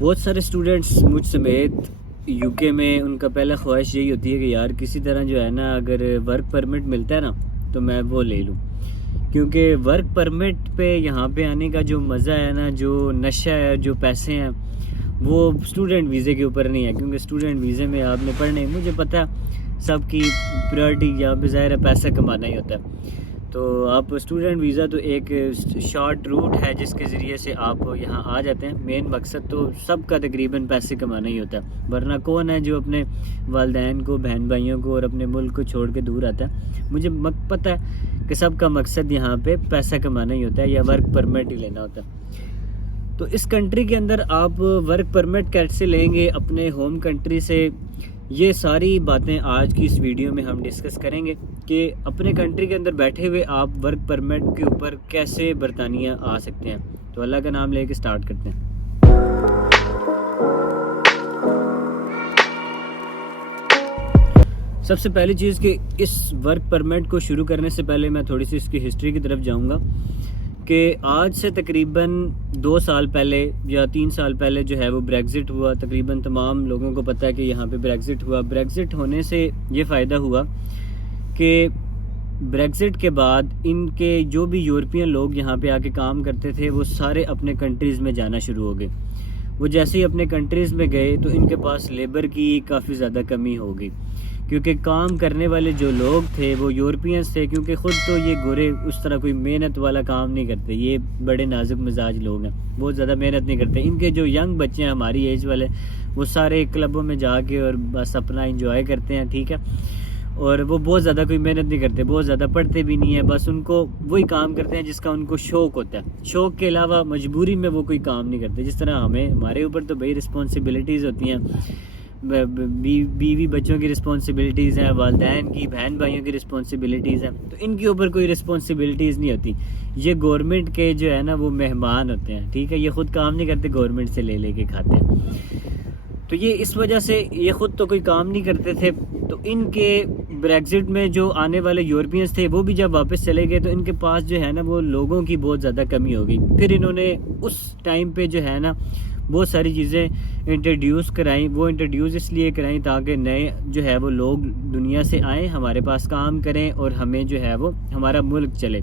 بہت سارے اسٹوڈنٹس مجھ سمیت UK میں ان کا پہلا خواہش یہی ہوتی ہے کہ یار کسی طرح جو ہے نا اگر ورک پرمٹ ملتا ہے نا تو میں وہ لے لوں، کیونکہ ورک پرمٹ پہ یہاں پہ آنے کا جو مزہ ہے نا، جو نشہ ہے، جو پیسے ہیں، وہ اسٹوڈنٹ ویزے کے اوپر نہیں ہے. کیونکہ اسٹوڈنٹ ویزے میں آپ نے پڑھنے، مجھے پتہ ہے سب کی پریورٹی یہاں پہ ظاہر ہے پیسہ کمانا ہی ہوتا ہے. تو آپ اسٹوڈنٹ ویزا تو ایک شارٹ روٹ ہے جس کے ذریعے سے آپ یہاں آ جاتے ہیں. مین مقصد تو سب کا تقریباً پیسے کمانا ہی ہوتا ہے، ورنہ کون ہے جو اپنے والدین کو، بہن بھائیوں کو اور اپنے ملک کو چھوڑ کے دور آتا ہے. مجھے پتہ ہے کہ سب کا مقصد یہاں پہ پیسہ کمانا ہی ہوتا ہے یا ورک پرمٹ ہی لینا ہوتا ہے. تو اس کنٹری کے اندر آپ ورک پرمٹ کیسے لیں گے اپنے ہوم کنٹری سے، یہ ساری باتیں آج کی اس ویڈیو میں ہم ڈسکس کریں گے کہ اپنے کنٹری کے اندر بیٹھے ہوئے آپ ورک پرمٹ کے اوپر کیسے برطانیہ آ سکتے ہیں. تو اللہ کا نام لے کے سٹارٹ کرتے ہیں. سب سے پہلی چیز کہ اس ورک پرمٹ کو شروع کرنے سے پہلے میں تھوڑی سی اس کی ہسٹری کی طرف جاؤں گا کہ آج سے تقریباً 2 سال پہلے یا 3 سال پہلے جو ہے وہ بریگزٹ ہوا. تقریباً تمام لوگوں کو پتہ ہے کہ یہاں پہ بریگزٹ ہوا. بریگزٹ ہونے سے یہ فائدہ ہوا کہ بریگزٹ کے بعد ان کے جو بھی یورپین لوگ یہاں پہ آ کے کام کرتے تھے وہ سارے اپنے کنٹریز میں جانا شروع ہو گئے. وہ جیسے ہی اپنے کنٹریز میں گئے تو ان کے پاس لیبر کی کافی زیادہ کمی ہو گئی، کیونکہ کام کرنے والے جو لوگ تھے وہ یورپینز تھے. کیونکہ خود تو یہ گورے اس طرح کوئی محنت والا کام نہیں کرتے، یہ بڑے نازک مزاج لوگ ہیں، بہت زیادہ محنت نہیں کرتے. ان کے جو ینگ بچے ہیں ہماری ایج والے، وہ سارے کلبوں میں جا کے اور بس اپنا انجوائے کرتے ہیں، ٹھیک ہے. اور وہ بہت زیادہ کوئی محنت نہیں کرتے، بہت زیادہ پڑھتے بھی نہیں ہیں، بس ان کو وہی کام کرتے ہیں جس کا ان کو شوق ہوتا ہے. شوق کے علاوہ مجبوری میں وہ کوئی کام نہیں کرتے. جس طرح ہمارے اوپر تو بھائی رسپانسبلٹیز ہوتی ہیں، بیوی بچوں کی رسپانسبلٹیز ہیں، والدین کی، بہن بھائیوں کی رسپانسبلٹیز ہیں. تو ان کے اوپر کوئی رسپانسبلٹیز نہیں ہوتی. یہ گورنمنٹ کے جو ہے نا وہ مہمان ہوتے ہیں، ٹھیک ہے. یہ خود کام نہیں کرتے، گورنمنٹ سے لے کے کھاتے ہیں. تو یہ اس وجہ سے یہ خود تو کوئی کام نہیں کرتے تھے. تو ان کے بریگزٹ میں جو آنے والے یورپینز تھے وہ بھی جب واپس چلے گئے تو ان کے پاس جو ہے نا وہ لوگوں کی بہت زیادہ کمی ہو گئی. پھر انہوں نے اس ٹائم پہ جو ہے نا بہت ساری چیزیں انٹروڈیوس کرائیں. وہ انٹروڈیوس اس لیے کرائیں تاکہ نئے جو ہے وہ لوگ دنیا سے آئیں، ہمارے پاس کام کریں اور ہمیں جو ہے وہ ہمارا ملک چلے.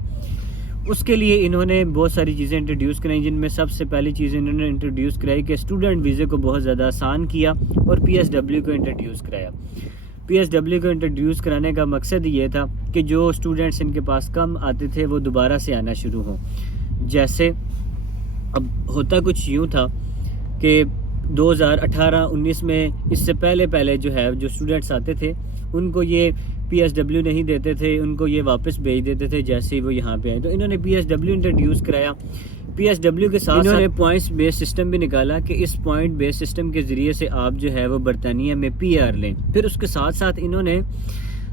اس کے لیے انہوں نے بہت ساری چیزیں انٹروڈیوس کرائیں، جن میں سب سے پہلی چیز انہوں نے انٹروڈیوس کرائی کہ اسٹوڈنٹ ویزے کو بہت زیادہ آسان کیا اور PSW کو انٹروڈیوس کرایا. PSW کو انٹروڈیوس کرانے کا مقصد یہ تھا کہ جو اسٹوڈنٹس ان کے پاس کم آتے تھے وہ دوبارہ سے آنا شروع ہوں. جیسے اب ہوتا کچھ یوں تھا کہ 2018-19 میں اس سے پہلے جو ہے جو اسٹوڈنٹس آتے تھے ان کو یہ PSW نہیں دیتے تھے، ان کو یہ واپس بھیج دیتے تھے جیسے ہی وہ یہاں پہ آئے. تو انہوں نے PSW انٹروڈیوس کرایا. PSW کے ساتھ انہوں نے پوائنٹس بیس سسٹم بھی نکالا کہ اس پوائنٹ بیس سسٹم کے ذریعے سے آپ جو ہے وہ برطانیہ میں PR لیں. پھر اس کے ساتھ ساتھ انہوں نے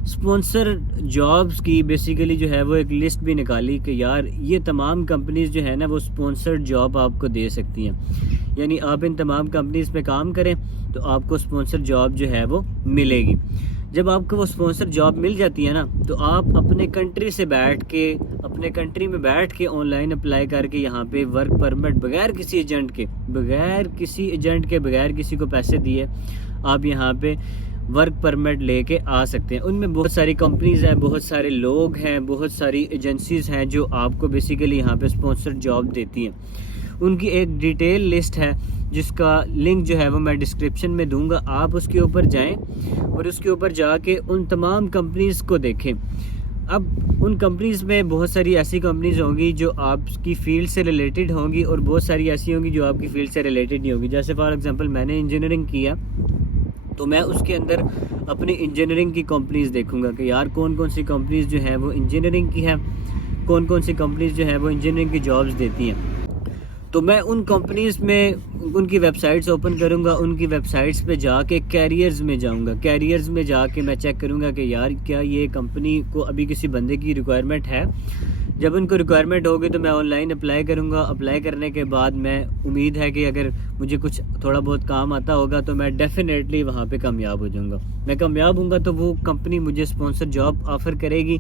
اسپانسر جابز کی بیسیکلی جو ہے وہ ایک لسٹ بھی نکالی کہ یار یہ تمام کمپنیز جو ہے نا وہ اسپانسر جاب آپ کو دے سکتی ہیں. یعنی آپ ان تمام کمپنیز پہ کام کریں تو آپ کو اسپانسر جاب جو ہے وہ ملے گی. جب آپ کو وہ اسپانسر جاب مل جاتی ہے نا تو آپ اپنے کنٹری سے بیٹھ کے، اپنے کنٹری میں بیٹھ کے آن لائن اپلائی کر کے یہاں پہ ورک پرمٹ بغیر کسی ایجنٹ کے بغیر کسی کو پیسے دیے آپ یہاں پہ ورک پرمٹ لے کے آ سکتے ہیں. ان میں بہت ساری کمپنیز ہیں، بہت سارے لوگ ہیں، بہت ساری ایجنسیز ہیں جو آپ کو بیسیکلی یہاں پہ اسپانسر جاب دیتی ہیں. ان کی ایک ڈیٹیل لسٹ ہے جس کا لنک جو ہے وہ میں ڈسکرپشن میں دوں گا. آپ اس کے اوپر جائیں اور اس کے اوپر جا کے ان تمام کمپنیز کو دیکھیں. اب ان کمپنیز میں بہت ساری ایسی کمپنیز ہوں گی جو آپ کی فیلڈ سے ریلیٹڈ ہوں گی اور بہت ساری ایسی ہوں گی جو آپ کی فیلڈ سے ریلیٹڈ نہیں ہوگی. جیسے فار ایگزامپل میں نے انجینئرنگ کیا تو میں اس کے اندر اپنی انجینئرنگ کی کمپنیز دیکھوں گا کہ یار کون کون سی کمپنیز جو ہیں وہ انجینئرنگ کی ہیں، کون کون سی کمپنیز جو ہیں وہ انجینئرنگ کی جابز دیتی ہیں. تو میں ان کمپنیز میں ان کی ویب سائٹس اوپن کروں گا، ان کی ویب سائٹس پہ جا کے کیریئرز میں جاؤں گا. کیریئرز میں جا کے میں چیک کروں گا کہ یار کیا یہ کمپنی کو ابھی کسی بندے کی ریکوائرمنٹ ہے. جب ان کو ریکوائرمنٹ ہوگی تو میں آن لائن اپلائی کروں گا. اپلائی کرنے کے بعد میں امید ہے کہ اگر مجھے کچھ تھوڑا بہت کام آتا ہوگا تو میں ڈیفینیٹلی وہاں پہ کامیاب ہو جاؤں گا. میں کامیاب ہوں گا تو وہ کمپنی مجھے اسپانسر جاب آفر کرے گی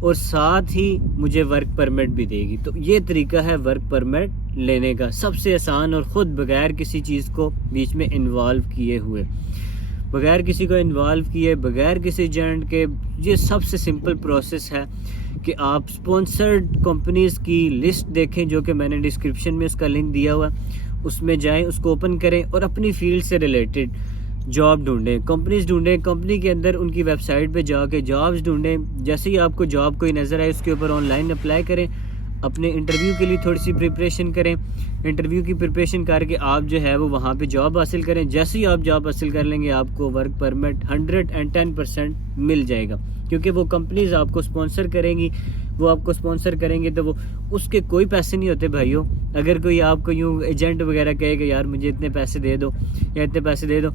اور ساتھ ہی مجھے ورک پرمٹ بھی دے گی. تو یہ طریقہ ہے ورک پرمٹ لینے کا، سب سے آسان، اور خود بغیر کسی چیز کو بیچ میں انوالو کیے ہوئے، بغیر کسی کو انوالو کیے، بغیر کسی ایجنٹ کے. یہ سب سے سمپل پروسیس ہے کہ آپ سپانسرڈ کمپنیز کی لسٹ دیکھیں، جو کہ میں نے ڈسکرپشن میں اس کا لنک دیا ہوا، اس میں جائیں، اس کو اوپن کریں اور اپنی فیلڈ سے ریلیٹڈ جاب ڈھونڈیں، کمپنیز ڈھونڈیں، کمپنی کے اندر ان کی ویب سائٹ پہ جا کے جابز ڈھونڈیں. جیسے ہی آپ کو جاب کوئی نظر آئے اس کے اوپر آن لائن اپلائی کریں. اپنے انٹرویو کے لیے تھوڑی سی پریپریشن کریں، انٹرویو کی پریپریشن کر کے آپ جو ہے وہ وہاں پہ جاب حاصل کریں. جیسے ہی آپ جاب حاصل کر لیں گے آپ کو ورک پرمٹ 110% مل جائے گا، کیونکہ وہ کمپنیز آپ کو سپانسر کریں گی. وہ آپ کو سپانسر کریں گے تو وہ اس کے کوئی پیسے نہیں ہوتے بھائیوں. اگر کوئی آپ کو یوں ایجنٹ وغیرہ کہے کہ یار مجھے اتنے پیسے دے دو یا اتنے پیسے دے دو،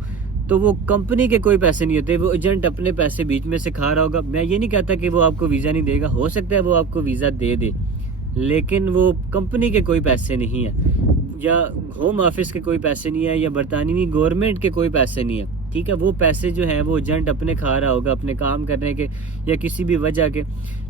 تو وہ کمپنی کے کوئی پیسے نہیں ہوتے، وہ ایجنٹ اپنے پیسے بیچ میں سے کھا رہا ہوگا. میں یہ نہیں کہتا کہ وہ آپ کو ویزا نہیں دے گا، ہو سکتا ہے وہ آپ کو ویزا دے دے، لیکن وہ کمپنی کے کوئی پیسے نہیں ہیں، یا ہوم آفس کے کوئی پیسے نہیں ہے، یا برطانوی گورنمنٹ کے کوئی پیسے نہیں ہیں. ٹھیک ہے، وہ پیسے جو ہیں وہ ایجنٹ اپنے کھا رہا ہوگا اپنے کام کرنے کے یا کسی بھی وجہ کے.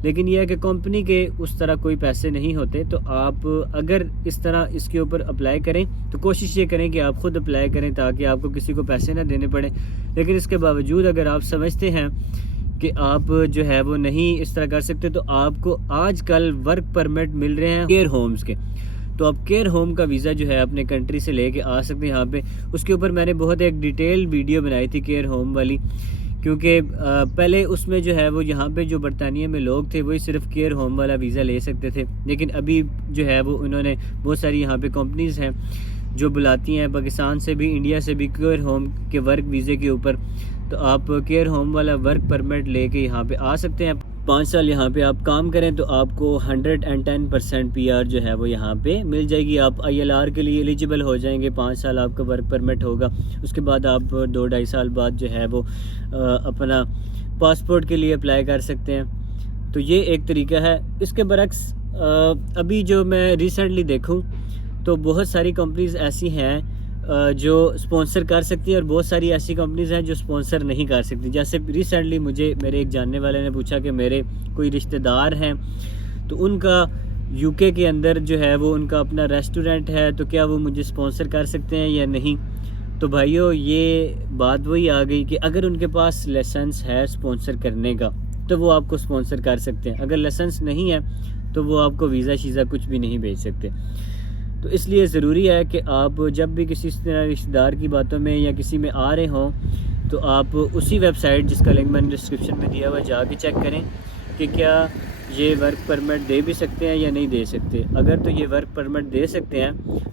لیکن یہ ہے کہ کمپنی کے اس طرح کوئی پیسے نہیں ہوتے. تو آپ اگر اس طرح اس کے اوپر اپلائی کریں تو کوشش یہ کریں کہ آپ خود اپلائی کریں تاکہ آپ کو کسی کو پیسے نہ دینے پڑے. لیکن اس کے باوجود اگر آپ سمجھتے ہیں کہ آپ جو ہے وہ نہیں اس طرح کر سکتے، تو آپ کو آج کل ورک پرمٹ مل رہے ہیں کیئر ہومز کے. تو آپ کیئر ہوم کا ویزا جو ہے اپنے کنٹری سے لے کے آ سکتے ہیں یہاں پہ. اس کے اوپر میں نے بہت ایک ڈیٹیل ویڈیو بنائی تھی کیئر ہوم والی، کیونکہ پہلے اس میں جو ہے وہ یہاں پہ جو برطانیہ میں لوگ تھے وہی صرف کیئر ہوم والا ویزا لے سکتے تھے. لیکن ابھی جو ہے وہ انہوں نے بہت ساری یہاں پہ کمپنیز ہیں جو بلاتی ہیں پاکستان سے بھی، انڈیا سے بھی، کیئر ہوم کے ورک ویزے کے اوپر. تو آپ کیئر ہوم والا ورک پرمٹ لے کے یہاں پہ آ سکتے ہیں. 5 سال یہاں پہ آپ کام کریں تو آپ کو 110% PR جو ہے وہ یہاں پہ مل جائے گی. آپ ILR کے لیے ایلیجیبل ہو جائیں گے. 5 سال آپ کا ورک پرمٹ ہوگا. اس کے بعد آپ 2-2.5 سال بعد جو ہے وہ اپنا پاسپورٹ کے لیے اپلائی کر سکتے ہیں. تو یہ ایک طریقہ ہے. اس کے برعکس ابھی جو میں ریسنٹلی دیکھوں تو بہت ساری کمپنیز ایسی ہیں جو سپانسر کر سکتی ہیں، اور بہت ساری ایسی کمپنیز ہیں جو سپانسر نہیں کر سکتی. جیسے ریسنٹلی مجھے میرے ایک جاننے والے نے پوچھا کہ میرے کوئی رشتہ دار ہیں تو ان کا UK کے اندر جو ہے وہ ان کا اپنا ریسٹورنٹ ہے، تو کیا وہ مجھے سپانسر کر سکتے ہیں یا نہیں. تو بھائیو یہ بات وہی آ گئی کہ اگر ان کے پاس لائسنس ہے سپانسر کرنے کا تو وہ آپ کو سپانسر کر سکتے ہیں. اگر لائسنس نہیں ہے تو وہ آپ کو ویزا شیزا کچھ بھی نہیں بھیج سکتے. تو اس لیے ضروری ہے کہ آپ جب بھی کسی طرح رشتہ دار کی باتوں میں یا کسی میں آ رہے ہوں تو آپ اسی ویب سائٹ جس کا لنک میں نے ڈسکرپشن میں دیا ہوا جا کے چیک کریں کہ کیا یہ ورک پرمٹ دے بھی سکتے ہیں یا نہیں دے سکتے. اگر تو یہ ورک پرمٹ دے سکتے ہیں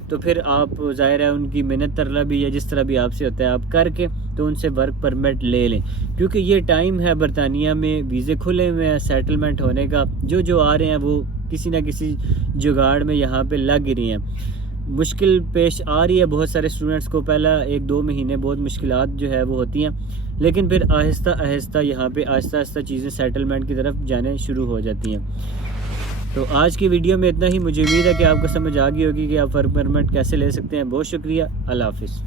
تو پھر آپ ظاہر ہے ان کی منت ترلا بھی یا جس طرح بھی آپ سے ہوتا ہے آپ کر کے تو ان سے ورک پرمٹ لے لیں. کیونکہ یہ ٹائم ہے برطانیہ میں ویزے کھلے ہوئے ہیں سیٹلمنٹ ہونے کا. جو آ رہے ہیں وہ کسی نہ کسی جگاڑ میں یہاں پہ لگ رہی ہیں. مشکل پیش آ رہی ہے بہت سارے اسٹوڈنٹس کو. پہلا 1-2 مہینے بہت مشکلات جو ہے وہ ہوتی ہیں، لیکن پھر آہستہ آہستہ یہاں پہ آہستہ چیزیں سیٹلمنٹ کی طرف جانے شروع ہو جاتی ہیں. تو آج کی ویڈیو میں اتنا ہی. مجھے امید ہے کہ آپ کو سمجھ آ گئی ہوگی کہ آپ ورک پرمٹ کیسے لے سکتے ہیں. بہت شکریہ. اللہ حافظ.